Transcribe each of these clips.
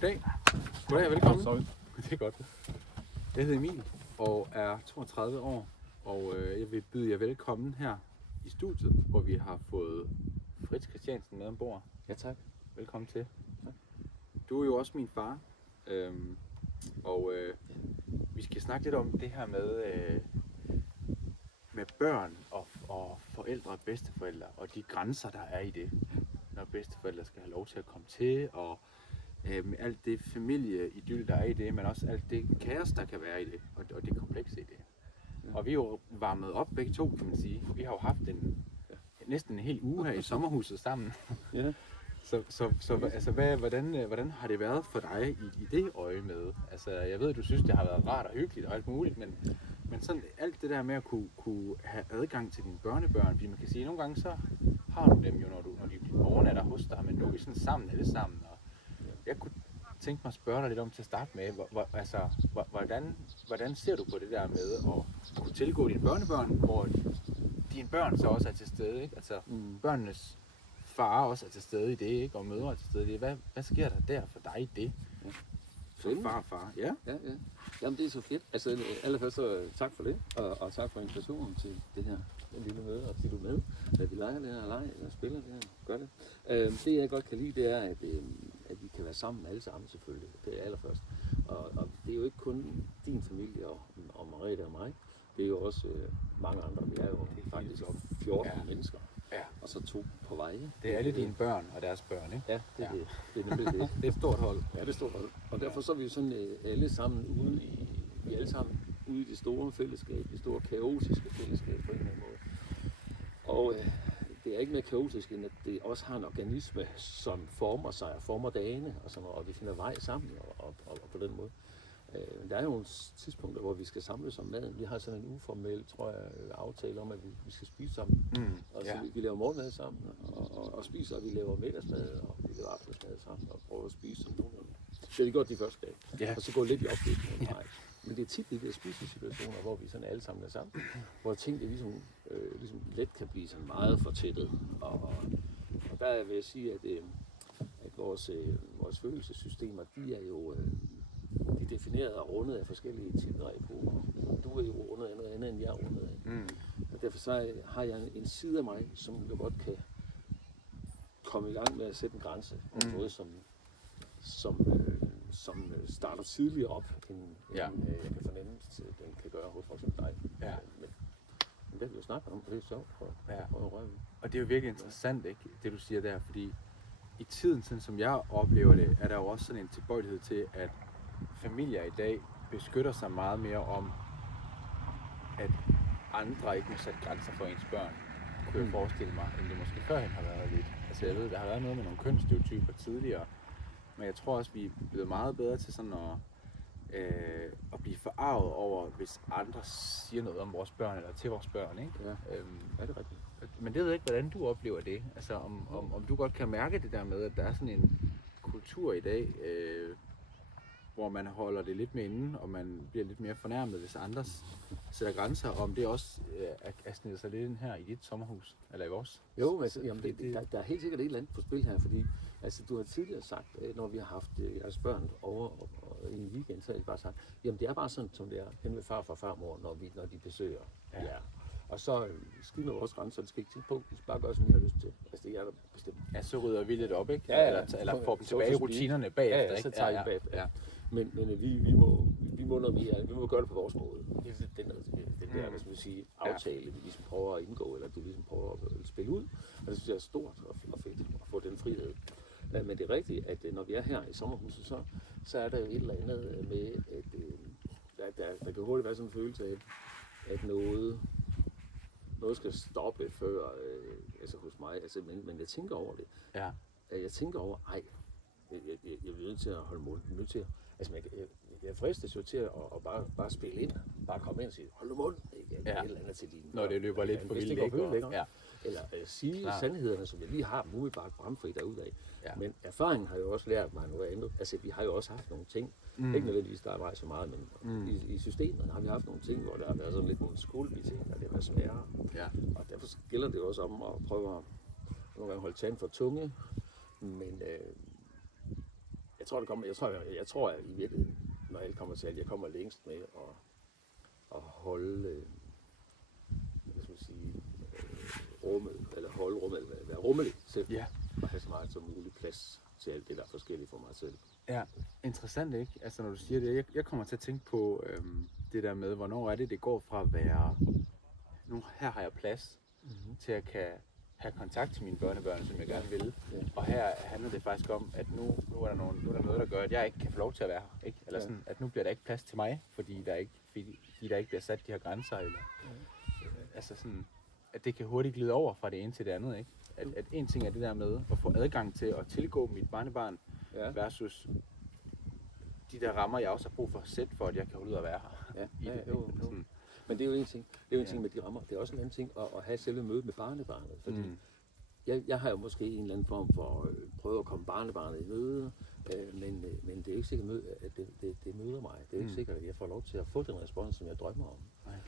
Goddag. Goddag, velkommen. Det er godt. Jeg hedder Emil og er 32 år, og jeg vil byde jer velkommen her i studiet, hvor vi har fået Frits Christiansen med ombord. Ja, tak. Velkommen til. Tak. Du er jo også min far, og vi skal snakke lidt om det her med børn og forældre og bedsteforældre, og de grænser, der er i det, når bedsteforældre skal have lov til at komme til, og alt det familieidyl, der er i det, men også alt det kaos, der kan være i det, og det komplekse i det. Og vi er jo varmet op begge to, kan man sige. Vi har jo haft næsten en hel uge her i sommerhuset sammen. Ja. Så altså, hvordan har det været for dig i det øje med? Altså, jeg ved, at du synes, det har været rart og hyggeligt og alt muligt, men sådan alt det der med at kunne have adgang til dine børnebørn, fordi man kan sige, at nogle gange så har du dem jo, når de overnatter hos dig, men nu er vi sådan sammen alle sammen. Og jeg kunne tænke mig at spørge dig lidt om til at starte med, hvordan ser du på det der med at kunne tilgå dine børnebørn, hvor dine børn så også er til stede, ikke? Altså børnenes far også er til stede i det, ikke? Og mødre er til stede i det. Hvad sker der for dig i det? Ja. Som far. Ja? Ja. Jamen det er så fedt. Altså allerførst så tak for det, og tak for invitationen til det her lille møde, og til du er med. At vi leger det her leg, eller spiller det her, gør det. Det jeg godt kan lide, det er, at vi kan være sammen alle sammen selvfølgelig. Det er allerførst. Og det er jo ikke kun din familie og Marete og mig. Det er jo også mange andre. Vi er jo faktisk 14 mennesker. Ja. Og så 2 på vej. Det er alle dine børn og deres børn, ikke? Ja, det er nemlig det. Det er et stort hold. Ja, det er et stort hold. Og derfor så er vi jo sådan alle sammen ude i det store fællesskab, det store kaotiske fællesskab på en eller anden måde. Og det er ikke mere kaotisk, end at det også har en organisme, som former sig og former dagene, og vi finder vej sammen og på den måde. Der er jo nogle tidspunkter, hvor vi skal samles om maden. Vi har sådan en uformel, tror jeg, aftale om, at vi skal spise sammen. Og så vi laver morgenmad sammen og spiser, og vi laver middagsmad, og vi laver aftensmad sammen og prøver at spise som nogenlunde. Det er det godt de første dage. Ja. Og så går lidt i opbygning. Men det er tit de der spisesituationer, hvor vi sådan alle sammen er sammen, hvor ting ligesom let kan blive sådan meget fortættet. Og der vil jeg sige, at vores følelsessystemer, de er jo de er defineret og rundet af forskellige tider og epoker. Du er jo rundet af noget andet, end jeg er rundet af. Og derfor så har jeg en side af mig, som jo godt kan komme i gang med at sætte en grænse på en måde, som starter tidligere op, end jeg kan fornemme, at den kan gøre hos for eksempel dig. Ja. Men det har vi jo snakket om, og det er sjovt at røre ved. Og det er jo virkelig interessant, ikke, det du siger der, fordi i tiden, sådan som jeg oplever det, er der jo også sådan en tilbøjelighed til, at familier i dag beskytter sig meget mere om, at andre ikke må sætte grænser for ens børn, kunne jeg forestille mig, end det måske førhen har været lidt. Altså jeg ved, der har været noget med nogle kønsstereotyper tidligere, men jeg tror også, vi er blevet meget bedre til sådan at blive forarvet over, hvis andre siger noget om vores børn, eller til vores børn, ikke? Ja, er det rigtigt? Men det ved jeg ikke, hvordan du oplever det. Altså om du godt kan mærke det der med, at der er sådan en kultur i dag, hvor man holder det lidt med inden, og man bliver lidt mere fornærmet, hvis andre sætter grænser, om det også er snedet sig lidt ind her i dit sommerhus, eller i vores. Jo, altså, der er helt sikkert et eller andet på spil her, fordi altså, du har tidligere sagt, når vi har haft jeres børn over i en weekend, så har I bare sagt, jamen det er bare sådan, som det er hen ved far og farmor, når de besøger jer. Og så skid med vores grænser, det skal ikke tænke på, vi skal bare gøre, som I har lyst til. Altså det er der bestemt. Ja, så rydder vi lidt op, ikke? Ja. Eller får dem tilbage i rutinerne bagefter, ikke? Ja, så tager I bagefter. Ja. Men vi må noget mere, vi må gøre det på vores måde. Det er den der, hvad skal vi sige, aftale, vi ligesom prøver at indgå, eller du ligesom prøver at spille ud. Og det synes jeg er stort og fedt at få den frihed. Men det er rigtigt, at når vi er her i sommerhuset, så er der jo et eller andet med, at der kan hurtigt være sådan en følelse af, at noget skal stoppe før, altså hos mig, altså, men jeg tænker over det. Ja. Jeg tænker over, jeg er nødt til at holde mål, altså jeg fristes jo til at bare spille ind, bare komme ind og sige, hold nu mund, et eller andet til din. Når det løber lidt for vildt, ikke? Ja. Eller sige sandhederne, som jeg lige har umiddelbart bramfri derudad. Ja. Men erfaringen har jo også lært mig noget andet. Altså vi har jo også haft nogle ting, ikke nødvendigvis der er mig så meget, men i systemet har vi haft nogle ting, hvor der har været sådan lidt nogle skolebeting, og det har været sværere. Ja. Og derfor gælder det også om at prøve at nogle gange holde tand for tunge, men tror, det kommer. Jeg tror at i virkeligheden, når alt kommer til alt, jeg kommer længst med at holde, hvad skal man sige, rummet, eller holde rummet, eller være rummelig selv, Ja. og have så meget som muligt plads til alt det, der er forskelligt for mig selv. Ja, interessant, ikke? Altså, når du siger det, jeg kommer til at tænke på det der med, hvornår er det går fra at være, nu her har jeg plads, til at kan have kontakt til mine børnebørn, som jeg gerne vil. Ja. Og her handler det faktisk om, at nu er der noget, der gør, at jeg ikke kan få lov til at være her. Ikke? Eller sådan, at nu bliver der ikke plads til mig, fordi der ikke bliver sat de her grænser. Eller, altså sådan, at det kan hurtigt glide over fra det ene til det andet. Ikke? At en ting er det der med at få adgang til at tilgå mit barnebarn, versus de der rammer, jeg også har brug for at sætte, for at jeg kan holde ud at være her. Ja, I det, jo. sådan. Men det er jo en ting. Det er jo en ting med de rammer. Det er også en anden ting at have selve mødet med barnebarnet. Fordi jeg har jo måske en eller anden form for prøve at komme barnebarnet i møde, men det er ikke sikkert, at det møder mig. Det er ikke sikkert, at jeg får lov til at få den respons, som jeg drømmer om.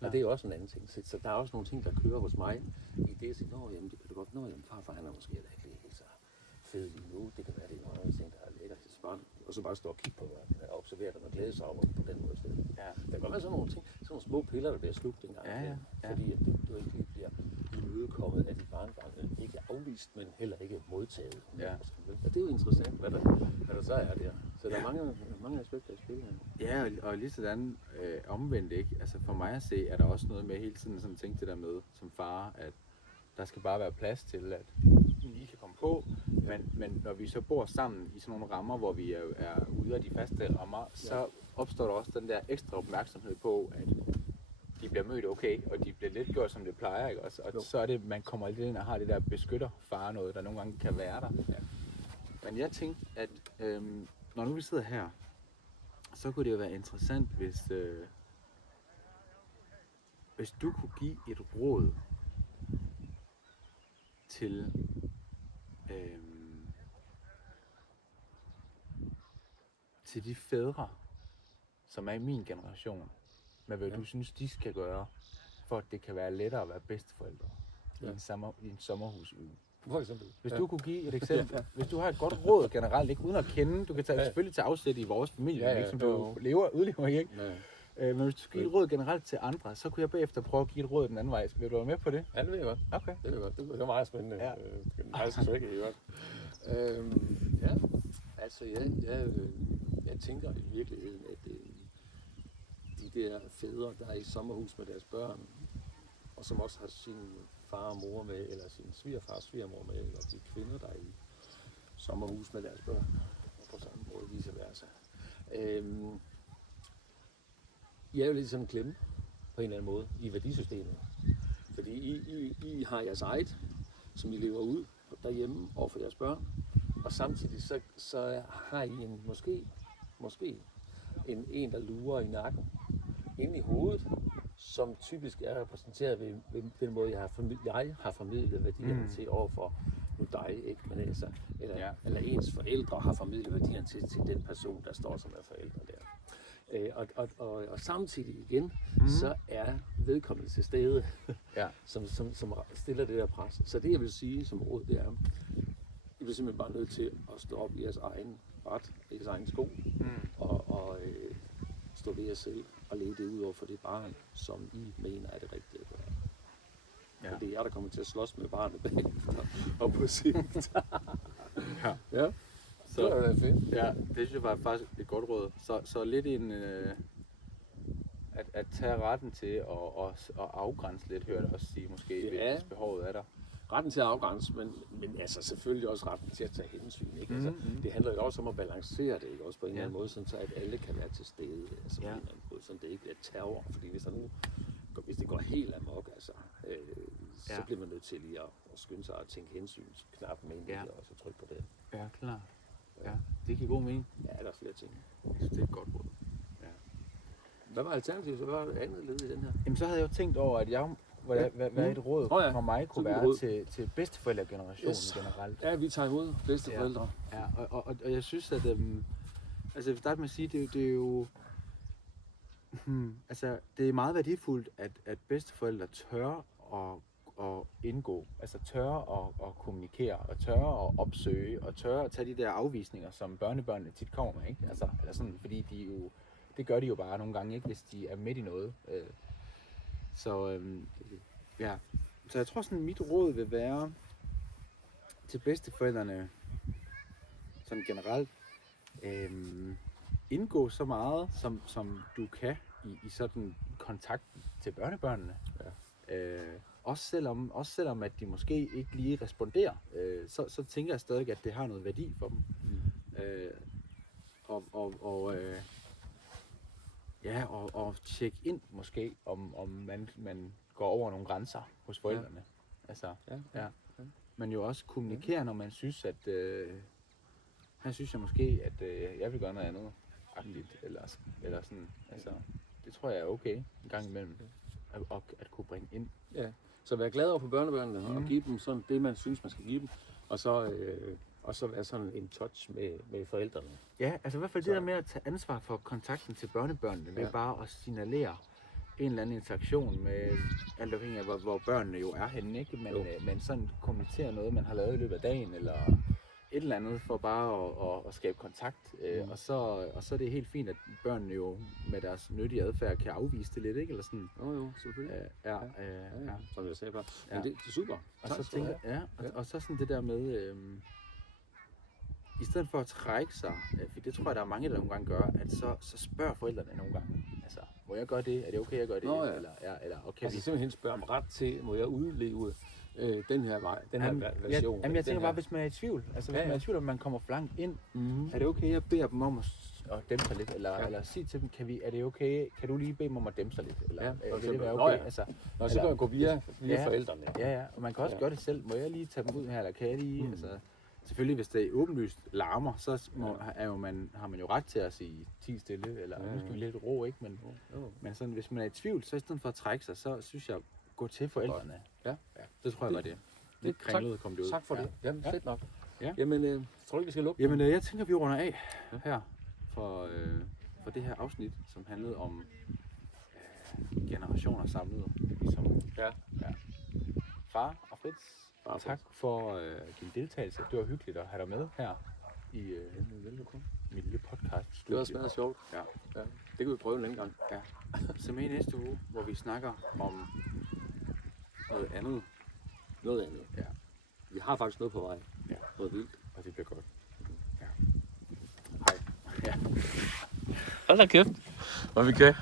Og det er jo også en anden ting. Så der er også nogle ting, der kører hos mig i det at sige, jamen det kan du godt nå, jamen farfar han er måske heller ikke helt så fed lige nu. Det kan være, det er nogle andre ting, der er lækkert til barn. Og så bare stå og kigge på verden og observere dem og glæde sig over på den måde. Ja. Der kan godt være sådan nogle ting, sådan nogle små piller, der bliver slugt en gang. Ja. Fordi at du ikke lige bliver imødekommet af dit barnebarn. Ikke afvist, men heller ikke modtaget. Ja. Og det er jo interessant, hvad der så er der. Så der er mange aspekter i spil her. Ja, og lige sådan omvendt, ikke? Altså for mig at se, er der også noget med hele tiden sådan tænke det der med som far, at der skal bare være plads til, at I kan komme på, men når vi så bor sammen i sådan nogle rammer, hvor vi er ude af de faste rammer, så opstår der også den der ekstra opmærksomhed på, at de bliver mødt okay, og de bliver lidt gjort, som det plejer, ikke? Og så er det, man kommer lidt ind og har det der beskytter-fare noget, der nogle gange kan være der. Ja. Men jeg tænkte, at når nu vi sidder her, så kunne det jo være interessant, hvis du kunne give et råd til de fædre, som er i min generation, med hvad du synes, de skal gøre, for at det kan være lettere at være bedsteforældre i en sommerhusuge. For eksempel. Hvis du kunne give et eksempel, hvis du har et godt råd generelt, ikke uden at kende, du kan selvfølgelig tage afsæt i vores familie, ikke, som du udlever, ikke? Ja. Men hvis du skal give et råd generelt til andre, så kunne jeg bagefter prøve at give et råd den anden vej. Vil du være med på det? Ja, det vil jeg godt. Okay. Det vil jeg godt. Det er meget spændende. Ja. Det er meget tricky, ikke godt? Altså jeg tænker i virkeligheden, at de der fædre, der er i sommerhus med deres børn, og som også har sin far og mor med, eller sin svigerfar og svigermor med, eller de kvinder, der er i sommerhus med deres børn, og på samme måde vice versa. I er jo lidt sådan en klemme, på en eller anden måde, i værdisystemet. Fordi I har jeres eget, som I lever ud derhjemme over for jeres børn, og samtidig så har I måske en, der lurer i nakken, inde i hovedet, som typisk er repræsenteret ved den måde, jeg har formidlet værdierne til overfor nu dig, ikke? Men altså, eller ens forældre har formidlet værdierne til den person, der står som er forældre der. Og samtidig igen, så er vedkommende til stede, som stiller det der pres. Så det jeg vil sige som råd, det er, I bliver simpelthen bare nødt til at stå op i jeres egen ret, i jeres egen sko, og stå ved jer selv og leve det ud over for det barn, som I mener er det rigtige at gøre. Ja. Og det er jer, der kommer til at slås med barnet bagefter og på sigt. Ja. Så, det var fedt. Ja, det synes jeg var faktisk et godt råd. Så lidt en at tage retten til at afgrænse lidt, hører jeg også sige, måske, hvis behovet er der. Retten til at afgrænse, men altså selvfølgelig også retten til at tage hensyn. Ikke? Altså, det handler jo også om at balancere det, ikke? Også på en eller anden måde, sådan, så at alle kan være til stede, altså, på en eller anden måde, sådan det ikke bliver terror. Fordi hvis det går helt amok, altså, så bliver man nødt til lige at skynde sig at tænke hensynsknappen ind i det, og så trykke på det. Ja, klar. Ja, det giver god mening. Ja, der er flere ting. Så det er et godt råd. Ja. Hvad var alternativet? Så var det andet led i den her? Jamen, så havde jeg jo tænkt over, at hvad et råd for mig kunne være til bedsteforældregenerationen generelt. Ja, vi tager imod bedsteforældre. Ja, og jeg synes, at altså jeg vil starte med at sige, det er jo altså det er meget værdifuldt, at bedsteforældre tør at indgå, altså tørre at kommunikere, og tørre at opsøge, og tørre at tage de der afvisninger, som børnebørnene tit kommer med, ikke? Altså, eller sådan, fordi det gør de jo bare nogle gange, ikke, hvis de er midt i noget. Så jeg tror sådan, mit råd vil være til bedsteforældrene, sådan generelt, indgå så meget, som du kan i sådan kontakt til børnebørnene. Ja. Også selvom at de måske ikke lige responderer, så tænker jeg stadig, at det har noget værdi for dem. Og tjekke ind måske, om man går over nogle grænser hos forældrene. Ja. Altså, ja. Men jo også kommunikere, når man synes, at han synes jeg måske, at jeg vil gøre noget andet agtigt, eller sådan. Altså, det tror jeg er okay en gang imellem, at kunne bringe ind. Ja, så vær glad over for børnebørnene, og give dem sådan det, man synes, man skal give dem, og så være sådan en touch med forældrene. Ja, altså i hvert fald det der med at tage ansvar for kontakten til børnebørnene, ved bare at signalere en eller anden interaktion med, alt afhængig af hvor børnene jo er henne, ikke? Men sådan kommentere noget, man har lavet i løbet af dagen, eller et eller andet, for bare at skabe kontakt. Og så er det helt fint, at børnene jo med deres nyttige adfærd kan afvise det lidt, ikke? Eller sådan. Jo, selvfølgelig. Ja. Som jeg sagde bare. Men det er super. Og så tænker og så sådan det der med, i stedet for at trække sig, for det tror jeg, der er mange, der nogle gange gør, at så spørger forældrene nogle gange, altså, må jeg gøre det? Er det okay, jeg gør det? Eller okay, altså simpelthen spørger om ret til, må jeg udleve den her version? Jeg tænker bare, hvis man er i tvivl, altså hvis man er i tvivl, om man kommer for langt ind, er det okay, jeg beder dem om at dæmpe sig lidt, eller sige til dem, er det okay, kan du lige bede dem om at dæmpe sig lidt, eller vil det være okay? Altså, så kan jeg gå via forældrene. Ja, og man kan også gøre det selv, må jeg lige tage dem ud her, eller kan jeg lige, altså, selvfølgelig, hvis det er åbenlyst larmer, så har man jo ret til at sige 10 stille, eller nu skal vi lidt ro, ikke? Men sådan, hvis man er i tvivl, så i stedet for at trække sig, så synes jeg, gå til forældrene. Ja. Det tror jeg var det. Lidt kringlet kom det ud. Tak for det. Jamen, fedt nok. Ja. Jamen, tror du ikke, vi skal lukke? Jamen, jeg tænker, vi runder af her for det her afsnit, som handlede om generationer samlet. Ligesom, Far og Fritz. Tak for din deltagelse. Det var hyggeligt at have dig med her i min lille podcast. Det var også meget sjovt. Ja. Det kan vi prøve en anden gang. Ja. Så med i næste uge, hvor vi snakker om noget andet. Noget andet. Ja. Vi har faktisk noget på vej. Ja. Noget vildt. Og det bliver godt. Ja. Hej. Ja. Hold da kæft. Hvor vi kan.